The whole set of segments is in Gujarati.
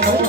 no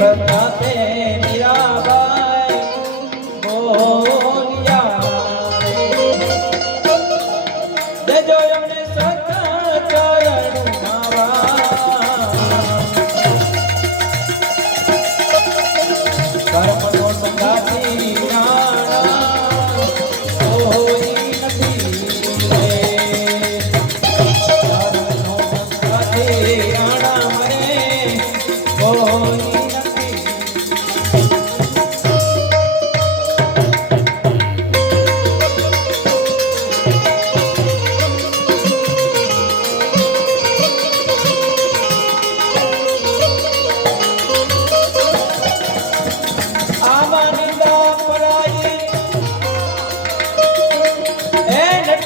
Amen.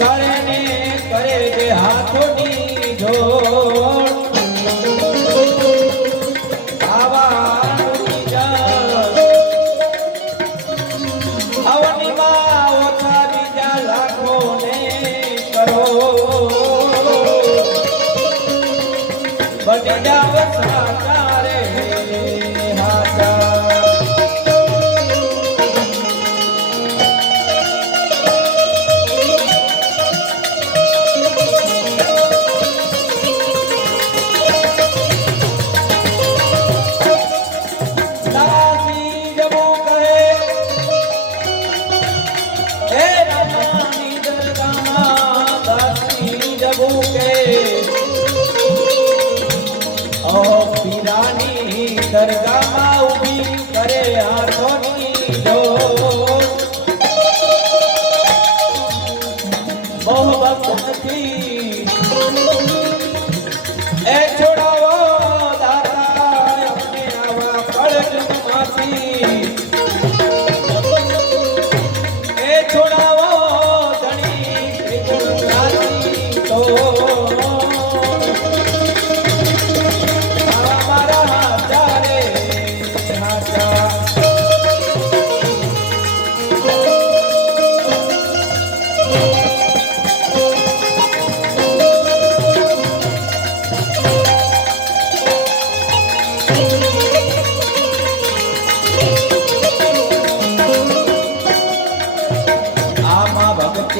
કરે ને કરે દે હાથોની જોડ.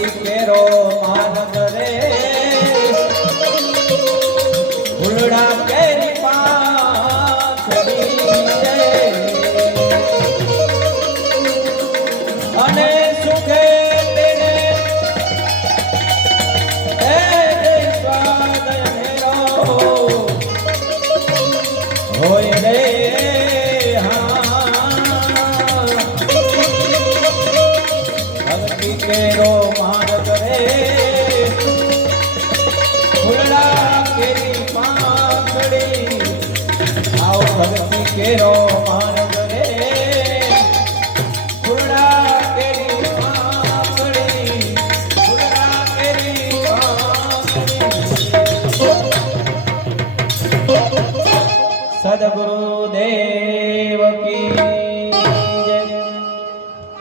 primero. रो मारा